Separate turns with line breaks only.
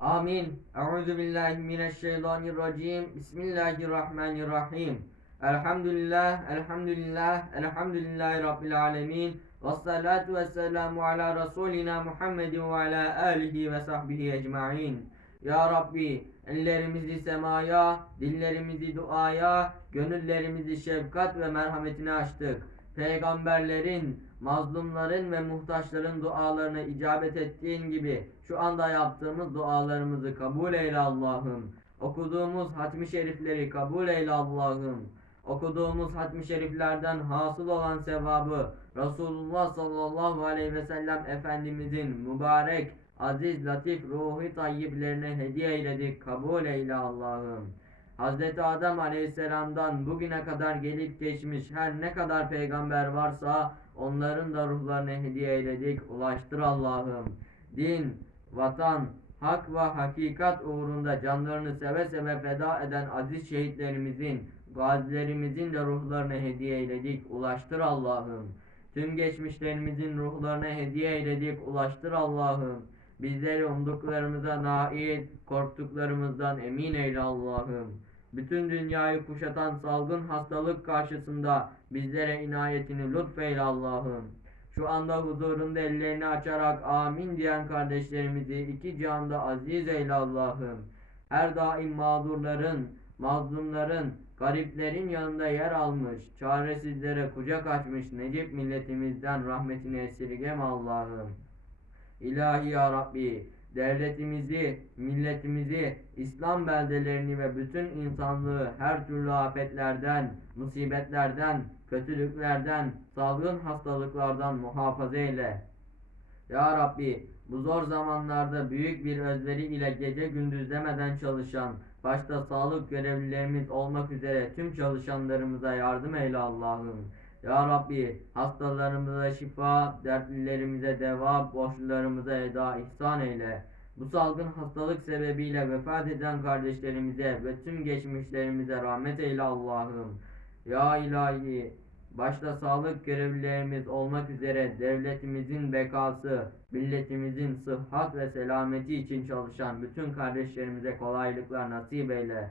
Amin. Euzu billahi mineşşeytanirracim. Bismillahirrahmanirrahim. Elhamdülillah, elhamdülillah, elhamdülillahi rabbil alamin. Ves salatu vesselamu ala rasulina Muhammedin ve ala alihi ve sahbihi ecmaîn. Ya Rabbi, ellerimizi semaya, dillerimizi duaya, gönüllerimizi şefkat ve merhametine açtık. Peygamberlerin, mazlumların ve muhtaçların dualarına icabet ettiğin gibi şu anda yaptığımız dualarımızı kabul eyle Allah'ım. Okuduğumuz hatmi şerifleri kabul eyle Allah'ım. Okuduğumuz hatmi şeriflerden hasıl olan sevabı Resulullah sallallahu aleyhi ve sellem Efendimizin mübarek, aziz, latif, ruhi tayyiblerine hediye eyledik. Kabul eyle Allah'ım. Hazreti Adem Aleyhisselam'dan bugüne kadar gelip geçmiş her ne kadar peygamber varsa onların da ruhlarını hediye eyledik. Ulaştır Allah'ım. Din, vatan, hak ve hakikat uğrunda canlarını seve seve feda eden aziz şehitlerimizin, gazilerimizin de ruhlarını hediye eyledik. Ulaştır Allah'ım. Tüm geçmişlerimizin ruhlarına hediye eyledik. Ulaştır Allah'ım. Bizleri umduklarımıza nail, korktuklarımızdan emin eyle Allah'ım. Bütün dünyayı kuşatan salgın hastalık karşısında bizlere inayetini lütfeyle Allah'ım. Şu anda huzurunda ellerini açarak amin diyen kardeşlerimizi iki cihanda aziz eyle Allah'ım. Her daim mağdurların, mazlumların, gariplerin yanında yer almış, çaresizlere kucak açmış Necip milletimizden rahmetini esirgeme Allah'ım. İlahi ya Rabbi, devletimizi, milletimizi, İslam beldelerini ve bütün insanlığı her türlü afetlerden, musibetlerden, kötülüklerden, salgın hastalıklardan muhafaza eyle. Ya Rabbi, bu zor zamanlarda büyük bir özveri ile gece gündüz demeden çalışan, başta sağlık görevlilerimiz olmak üzere tüm çalışanlarımıza yardım eyle Allah'ım. Ya Rabbi, hastalarımıza şifa, dertlilerimize deva, borçlularımıza eda ihsan eyle. Bu salgın hastalık sebebiyle vefat eden kardeşlerimize ve tüm geçmişlerimize rahmet eyle Allah'ım. Ya ilahi, başta sağlık görevlilerimiz olmak üzere devletimizin bekası, milletimizin sıhhat ve selameti için çalışan bütün kardeşlerimize kolaylıklar nasip eyle.